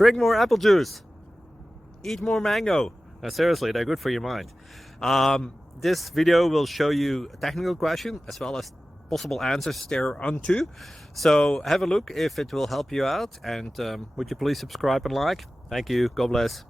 Drink more apple juice. Eat more mango. Seriously, they're good for your mind. This video will show you a technical question as well as possible answers thereunto. So have a look if it will help you out, and would you please subscribe and like? Thank you. God bless.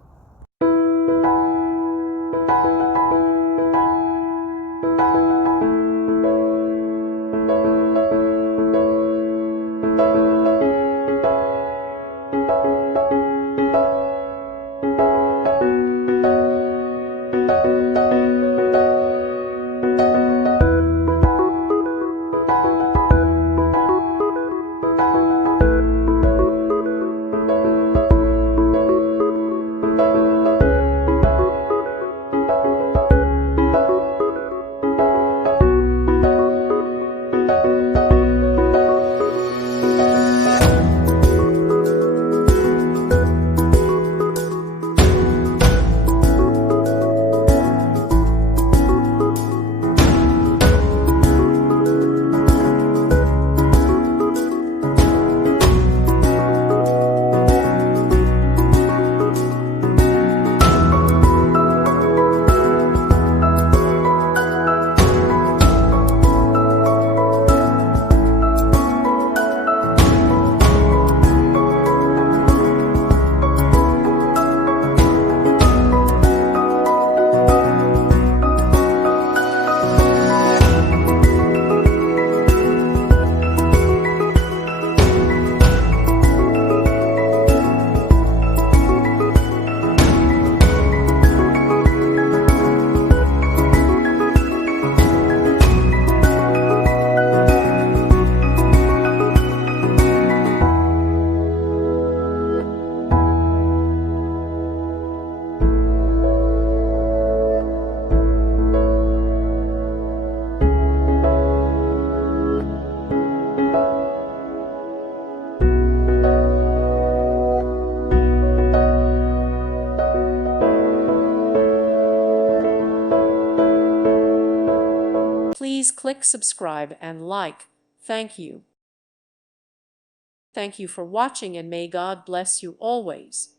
Please click subscribe and like. Thank you. Thank you for watching, and may God bless you always.